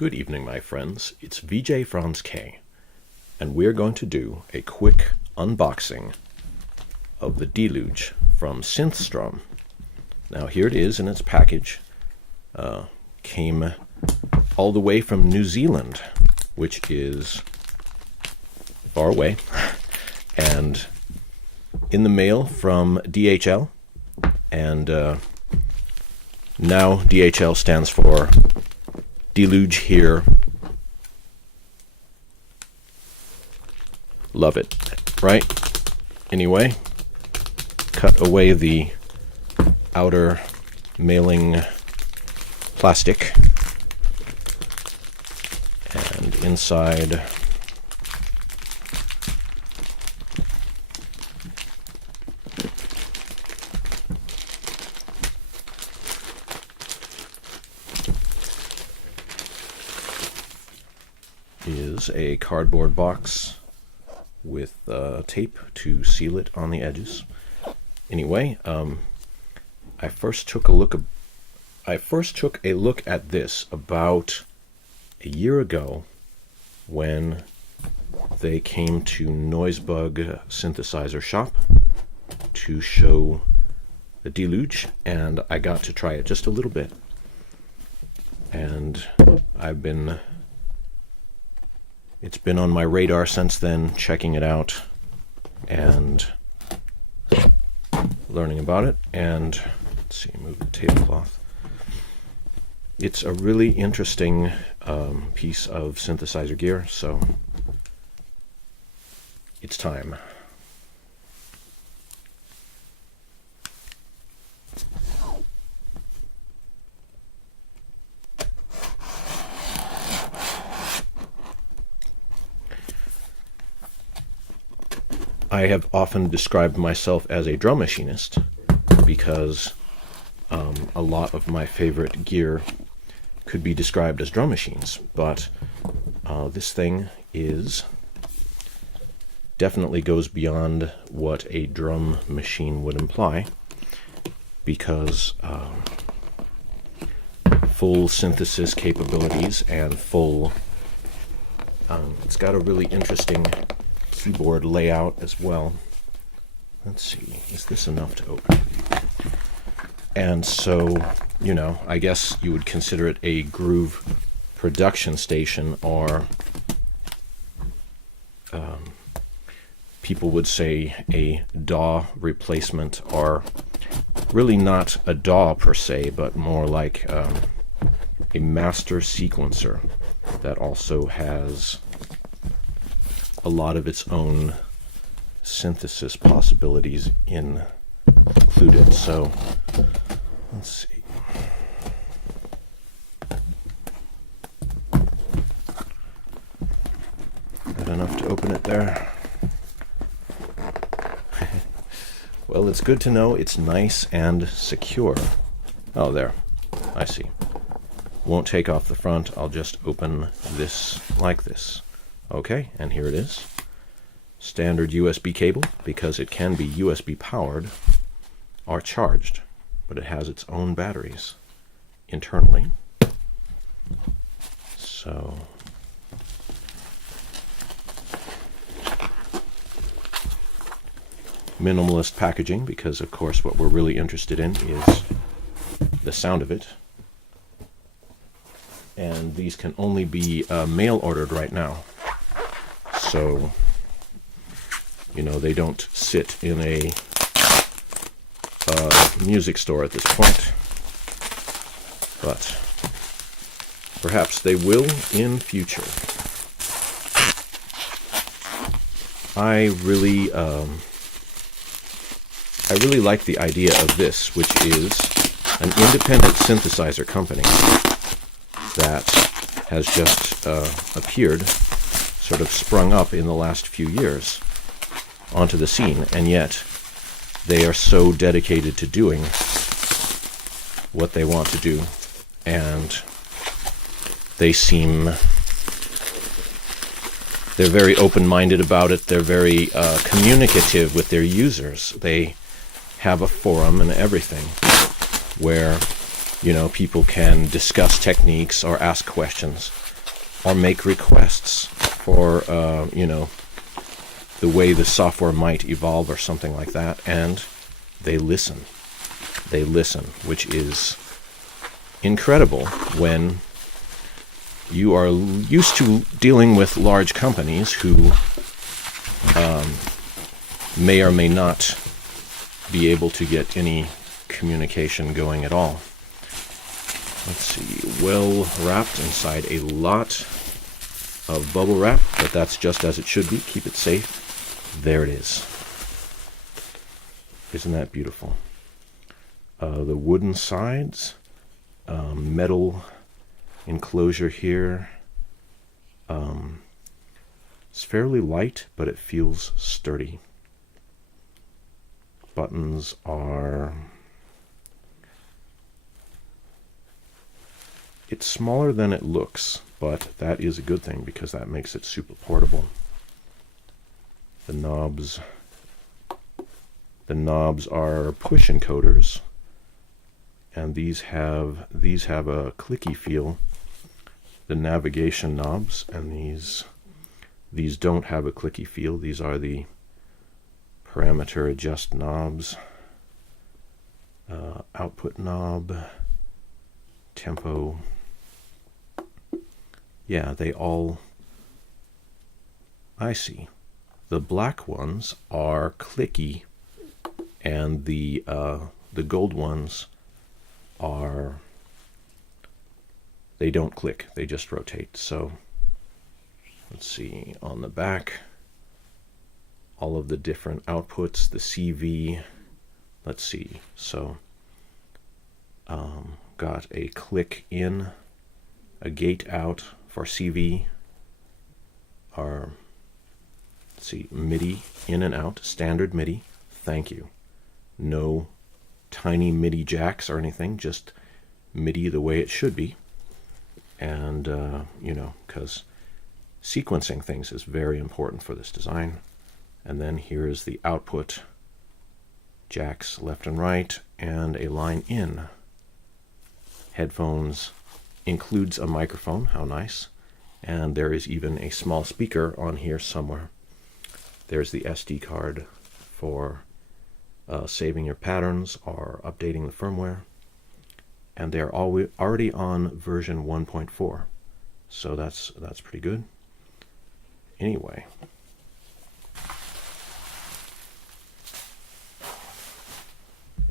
Good evening, my friends. It's VJ Franz K, and we're going to do a quick unboxing of the Deluge from SYNTHSTROM. Now here it is in its package. Came all the way from New Zealand, which is far away, and in the mail from DHL, and now DHL stands for Deluge here. Love it, right? Anyway, cut away the outer mailing plastic, and inside is a cardboard box with tape to seal it on the edges. Anyway, I first took a look at this about a year ago when they came to Noisebug Synthesizer Shop to show the Deluge, and I got to try it just a little bit, and it's been on my radar since then, checking it out and learning about it. And let's see, move the tablecloth. It's a really interesting piece of synthesizer gear, so it's time. I have often described myself as a drum machinist because a lot of my favorite gear could be described as drum machines, but this thing definitely goes beyond what a drum machine would imply, because full synthesis capabilities and it's got a really interesting keyboard layout as well. Let's see, is this enough to open? And so, you know, I guess you would consider it a groove production station, or people would say a DAW replacement, or really not a DAW per se, but more like a master sequencer that also has a lot of its own synthesis possibilities included. So let's see. Got enough to open it there? Well, it's good to know it's nice and secure. Oh, there. I see. Won't take off the front. I'll just open this like this. Okay, and here it is. Standard USB cable, because it can be USB powered or charged, but it has its own batteries internally. So minimalist packaging, because of course what we're really interested in is the sound of it. And these can only be mail ordered right now. So, you know, they don't sit in a music store at this point, but perhaps they will in future. I really like the idea of this, which is an independent synthesizer company that has just appeared, sort of sprung up in the last few years onto the scene, and yet they are so dedicated to doing what they want to do, and they're very open-minded about it. They're very communicative with their users. They have a forum and everything where You know, people can discuss techniques or ask questions or make requests for, you know, the way the software might evolve or something like that, and they listen. They listen, which is incredible when you are used to dealing with large companies who may or may not be able to get any communication going at all. Let's see, well wrapped inside a lot of bubble wrap, but that's just as it should be. Keep it safe. There it is. Isn't that beautiful? The wooden sides, metal enclosure here. It's fairly light, but it feels sturdy. Buttons are... It's smaller than it looks, but that is a good thing because that makes it super portable. The knobs are push encoders, and these have a clicky feel. The navigation knobs, and these don't have a clicky feel. These are the parameter adjust knobs, output knob, tempo. Yeah, they all... I see. The black ones are clicky, and the gold ones are... They don't click, they just rotate. So, let's see, on the back, all of the different outputs, the CV, let's see, so, got a click in, a gate out for CV, our, let's see, MIDI in and out, standard MIDI, thank you. No tiny MIDI jacks or anything, just MIDI the way it should be. And, you know, because sequencing things is very important for this design. And then here is the output, jacks left and right, and a line in. Headphones includes a microphone, how nice. And there is even a small speaker on here somewhere. There's the SD card for saving your patterns or updating the firmware. And they're already on version 1.4, so that's pretty good. Anyway,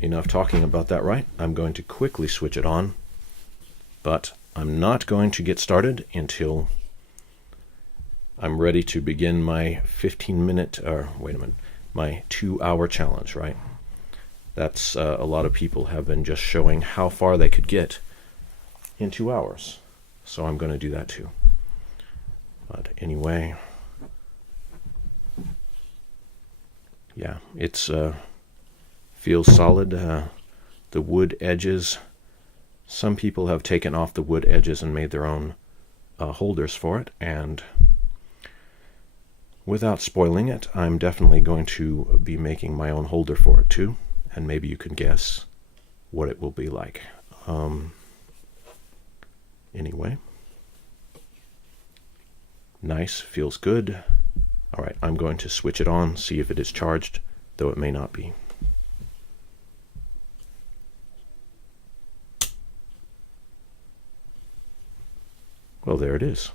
enough talking about that, right? I'm going to quickly switch it on, but I'm not going to get started until I'm ready to begin my 15-minute, or wait a minute, my 2-hour challenge, right? That's a lot of people have been just showing how far they could get in 2 hours. So I'm going to do that too. But anyway, yeah, it's feels solid. The wood edges, some people have taken off the wood edges and made their own holders for it. And without spoiling it, I'm definitely going to be making my own holder for it too. And maybe you can guess what it will be like. Anyway, nice, feels good. All right, I'm going to switch it on, see if it is charged, though it may not be. Well, there it is.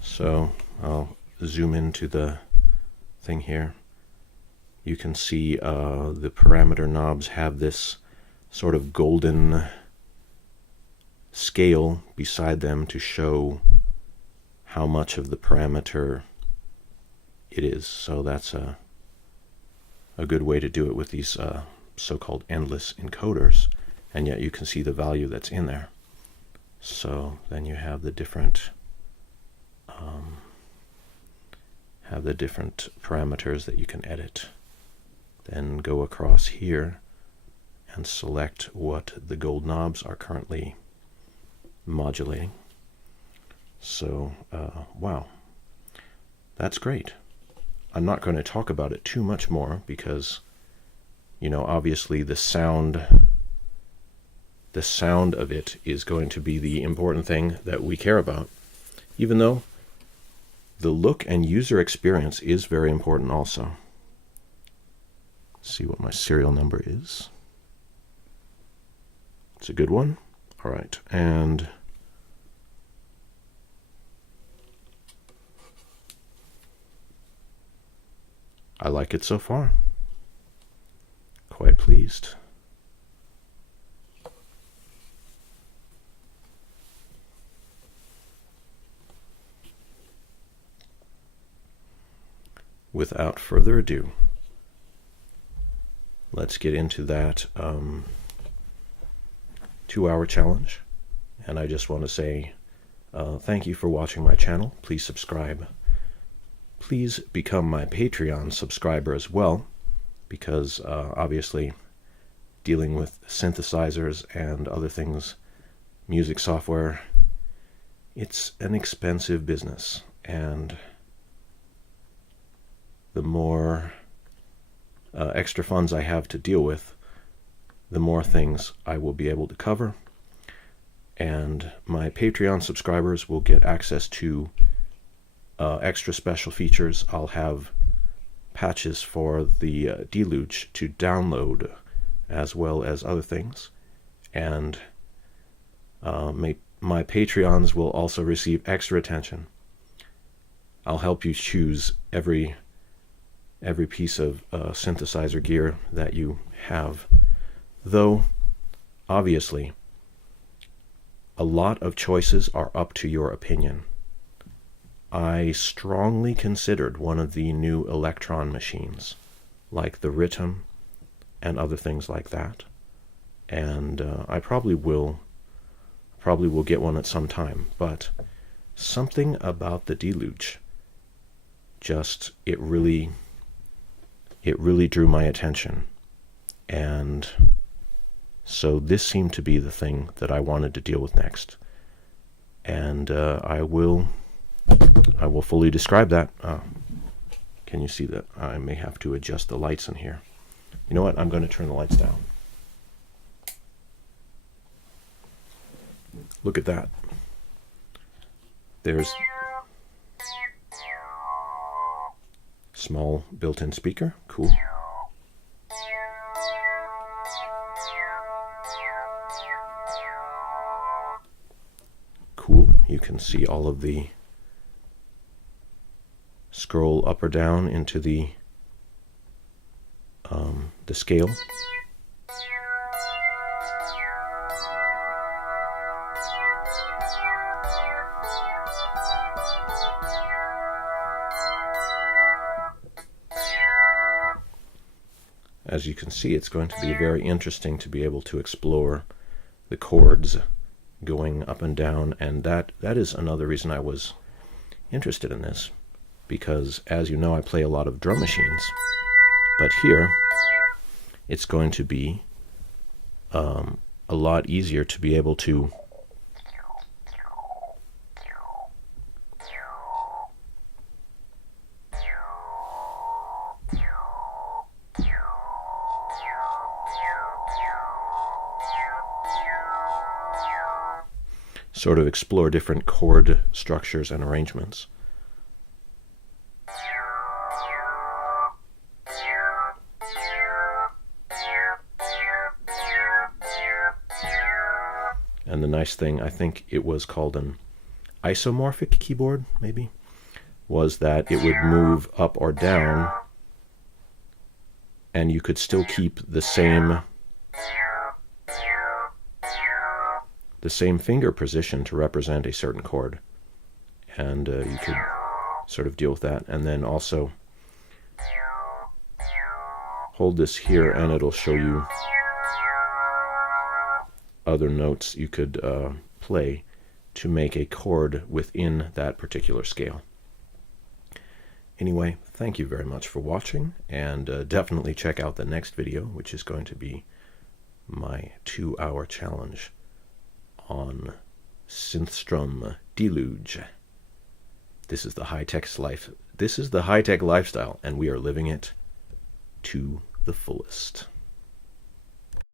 So I'll zoom into the thing here. You can see the parameter knobs have this sort of golden scale beside them to show how much of the parameter it is. So that's a good way to do it with these so-called endless encoders, and yet you can see the value that's in there. So then you have the different parameters that you can edit. Then go across here and select what the gold knobs are currently modulating. So wow, that's great. I'm not going to talk about it too much more because, you know, obviously the sound of it is going to be the important thing that we care about, even though the look and user experience is very important also. Let's see what my serial number is. It's a good one. All right, and I like it so far. Quite pleased. Without further ado, let's get into that 2-hour challenge. And I just want to say thank you for watching my channel. Please subscribe. Please become my Patreon subscriber as well, because obviously dealing with synthesizers and other things, music software, it's an expensive business, and the more extra funds I have to deal with, the more things I will be able to cover. And my Patreon subscribers will get access to extra special features. I'll have patches for the Deluge to download, as well as other things. And my Patreons will also receive extra attention. I'll help you choose every piece of synthesizer gear that you have. Though, obviously, a lot of choices are up to your opinion. I strongly considered one of the new Electron machines, like the Rhythm and other things like that. And I probably will get one at some time, but something about the Deluge, just it really drew my attention. And so this seemed to be the thing that I wanted to deal with next. And I will fully describe that. Can you see that? I may have to adjust the lights in here. You know what? I'm going to turn the lights down. Look at that. There's small built-in speaker. Cool. Cool. You can see all of the scroll up or down into the scale. As you can see, it's going to be very interesting to be able to explore the chords going up and down, and that is another reason I was interested in this, because as you know, I play a lot of drum machines, but here it's going to be a lot easier to be able to sort of explore different chord structures and arrangements. And the nice thing, I think it was called an isomorphic keyboard, maybe, was that it would move up or down, and you could still keep the same finger position to represent a certain chord. And you could sort of deal with that. And then also hold this here and it'll show you other notes you could play to make a chord within that particular scale. Anyway, thank you very much for watching, and definitely check out the next video, which is going to be my 2-hour challenge on SYNTHSTROM Deluge. This is the High Tech's Life this is the high-tech lifestyle, and we are living it to the fullest.